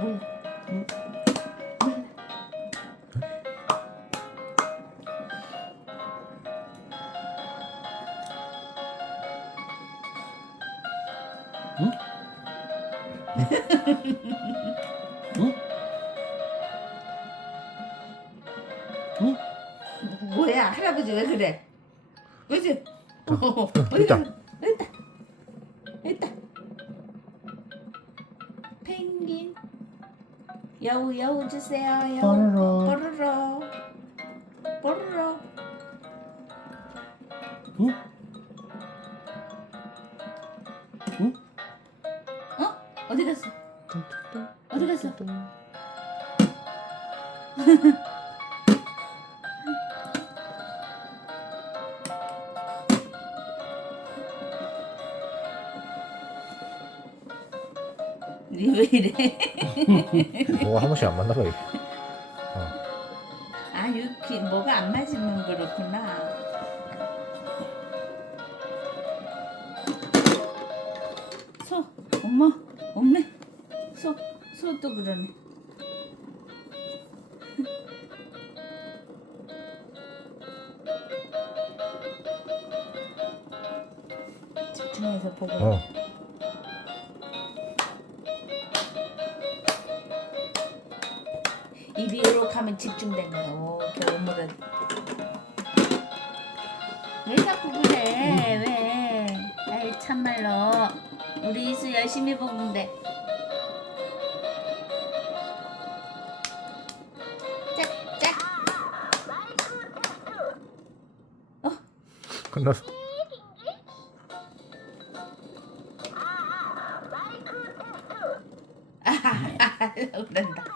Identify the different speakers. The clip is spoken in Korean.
Speaker 1: 응? 응? 응?
Speaker 2: 뭐야 할아버지 왜 그래? 왜지? 어,
Speaker 1: 있다.
Speaker 2: 있다. 있다. 펭귄. 여우 여우 주세요. 여우.
Speaker 1: 뽀로로.
Speaker 2: 뽀로로. 뽀로로.
Speaker 1: 응? 응?
Speaker 2: 어? 어디 갔어? 어디 갔어? 왜 이래?
Speaker 1: 뭐가 한 번씩 안 맞나 봐 이게.
Speaker 2: 아 유키 뭐가 안 맞으면 그렇구나. 소 엄마 엄매 소 소도 그러네. 집중해서 보고.
Speaker 1: 어.
Speaker 2: 입이 요렇하면 집중된 거야. 오, 겨울물은. 왜 자꾸 그래? 왜? 아이 참말로. 우리 이수 열심히 보는데. 짝짝.
Speaker 1: 끝났어.
Speaker 2: 아, 그런다.